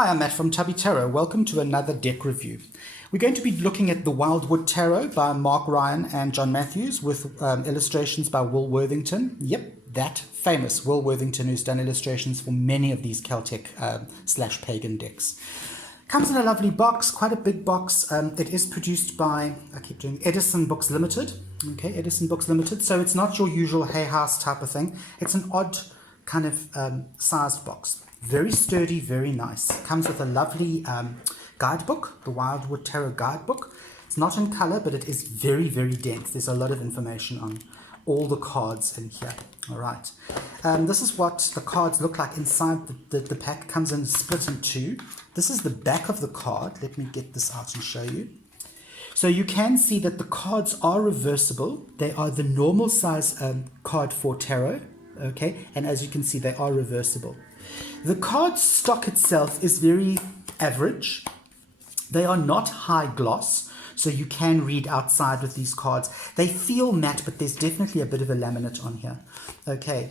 Hi, I'm Matt from Tubby Tarot. Welcome to another deck review. We're going to be looking at the Wildwood Tarot by Mark Ryan and John Matthews with illustrations by Will Worthington. Yep, that famous Will Worthington who's done illustrations for many of these Celtic slash pagan decks. Comes in a lovely box, quite a big box. It is produced by, Edison Books Limited. Okay, Edison Books Limited. So it's not your usual Hay House type of thing. It's an odd kind of sized box. Very sturdy, very nice. Comes with a lovely guidebook, the Wildwood Tarot guidebook. It's not in color, but it is very, very dense. There's a lot of information on all the cards in here. All right. This is what the cards look like inside the pack. Comes in split in two. This is the back of the card. Let me get this out and show you. So you can see that the cards are reversible. They are the normal size card for tarot. Okay, and as you can see, they are reversible. The card stock itself is very average. They are not high gloss, so you can read outside with these cards. They feel matte, but there's definitely a bit of a laminate on here. Okay,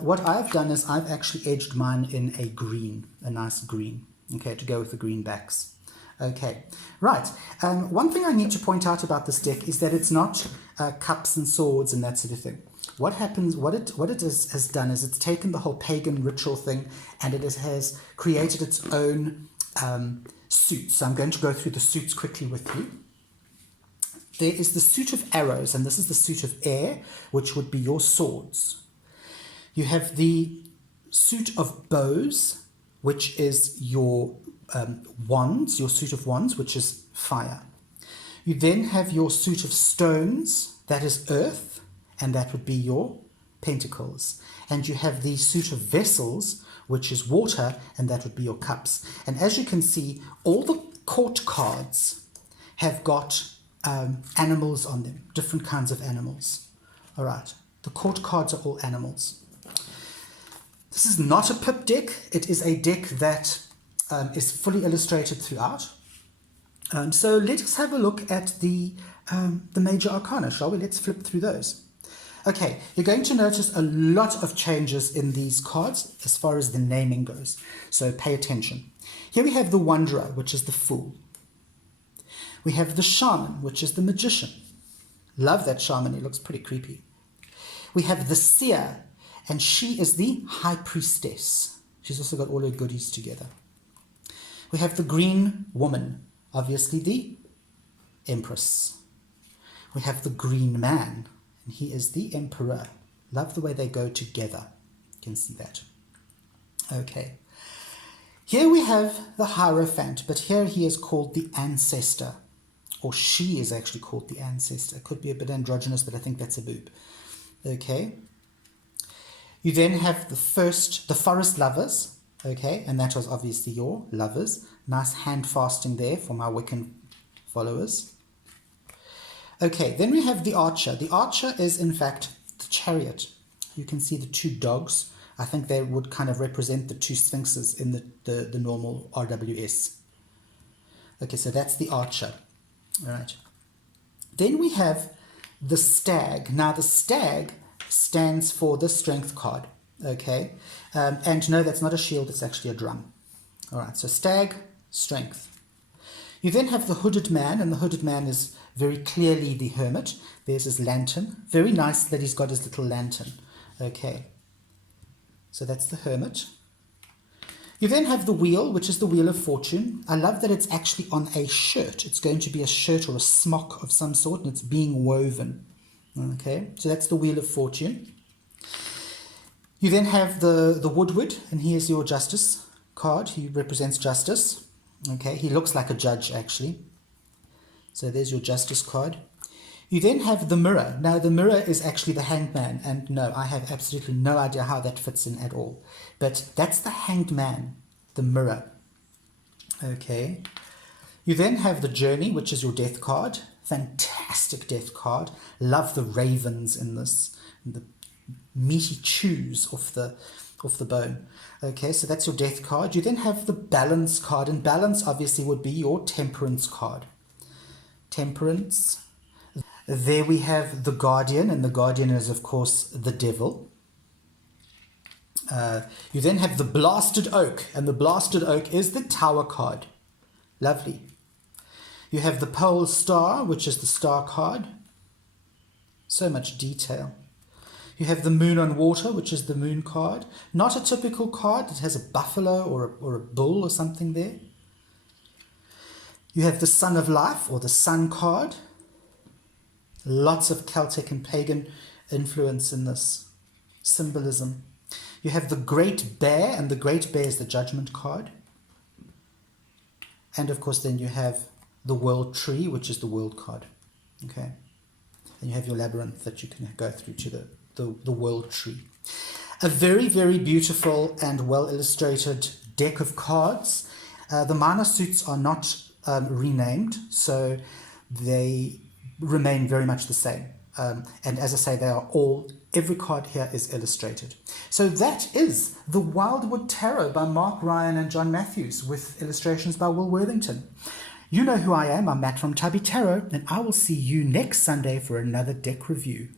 what I've done is I've actually edged mine in a green, a nice green, okay, to go with the green backs. Okay, right. One thing I need to point out about this deck is that it's not cups and swords and that sort of thing. What happens, what it has done is it's taken the whole pagan ritual thing and it has created its own suits. So I'm going to go through the suits quickly with you. There is the suit of arrows, and this is the suit of air, which would be your swords. You have the suit of bows, which is your wands, your suit of wands, which is fire. You then have your suit of stones, that is earth, and that would be your pentacles. And you have the suit of vessels, which is water, and that would be your cups. And as you can see, all the court cards have got animals on them, different kinds of animals. All right, the court cards are all animals. This is not a pip deck. It is a deck that is fully illustrated throughout. So let us have a look at the major arcana, shall we? Let's flip through those. Okay, you're going to notice a lot of changes in these cards as far as the naming goes. So pay attention. Here we have the Wanderer, which is the Fool. We have the Shaman, which is the Magician. Love that Shaman, he looks pretty creepy. We have the Seer, and she is the High Priestess. She's also got all her goodies together. We have the Green Woman, obviously the Empress. We have the Green Man, and he is the Emperor. Love the way they go together. You can see that. Okay. Here we have the Hierophant, but here he is called the Ancestor. Or she is actually called the Ancestor. Could be a bit androgynous, but I think that's a boob. Okay. You then have the Forest Lovers. Okay, and that was obviously your lovers. Nice hand fasting there for my Wiccan followers. Okay, then we have the Archer. The Archer is, in fact, the Chariot. You can see the two dogs. I think they would kind of represent the two sphinxes in the normal RWS. Okay, so that's the Archer. All right. Then we have the Stag. Now, the Stag stands for the Strength card. Okay, and no, that's not a shield, it's actually a drum. All right, so Stag, Strength. You then have the Hooded Man, and the Hooded Man is very clearly the Hermit. There's his lantern. Very nice that he's got his little lantern. Okay, so that's the Hermit. You then have the Wheel, which is the Wheel of Fortune. I love that it's actually on a shirt. It's going to be a shirt or a smock of some sort, and it's being woven. Okay, so that's the Wheel of Fortune. You then have the Woodward, and he is your Justice card. He represents justice. Okay, he looks like a judge, actually. So there's your Justice card. You then have the Mirror. Now, the Mirror is actually the Hanged Man, and no, I have absolutely no idea how that fits in at all. But that's the Hanged Man, the Mirror. Okay. You then have the Journey, which is your Death card. Fantastic Death card. Love the ravens in this, the meaty chews off the bone. Okay, so that's your Death card. You then have the Balance card, and Balance obviously would be your Temperance card. Temperance. There we have the Guardian, and the Guardian is of course the Devil. You then have the Blasted Oak, and the Blasted Oak is the Tower card. Lovely. You have the Pole Star, which is the Star card. So much detail. You have the Moon on Water, which is the Moon card. Not a typical card. It has a buffalo or a bull or something there. You have the Sun of Life, or the Sun card. Lots of Celtic and Pagan influence in this symbolism. You have the Great Bear, and the Great Bear is the Judgment card. And of course then you have the World Tree, which is the World card. Okay. And you have your labyrinth that you can go through to the World Tree. A very, very beautiful and well illustrated deck of cards. The minor suits are not renamed, so they remain very much the same. And as I say, they are every card here is illustrated. So that is the Wildwood Tarot by Mark Ryan and John Matthews, with illustrations by Will Worthington. You know who I am. I'm Matt from Tubby Tarot, and I will see you next Sunday for another deck review.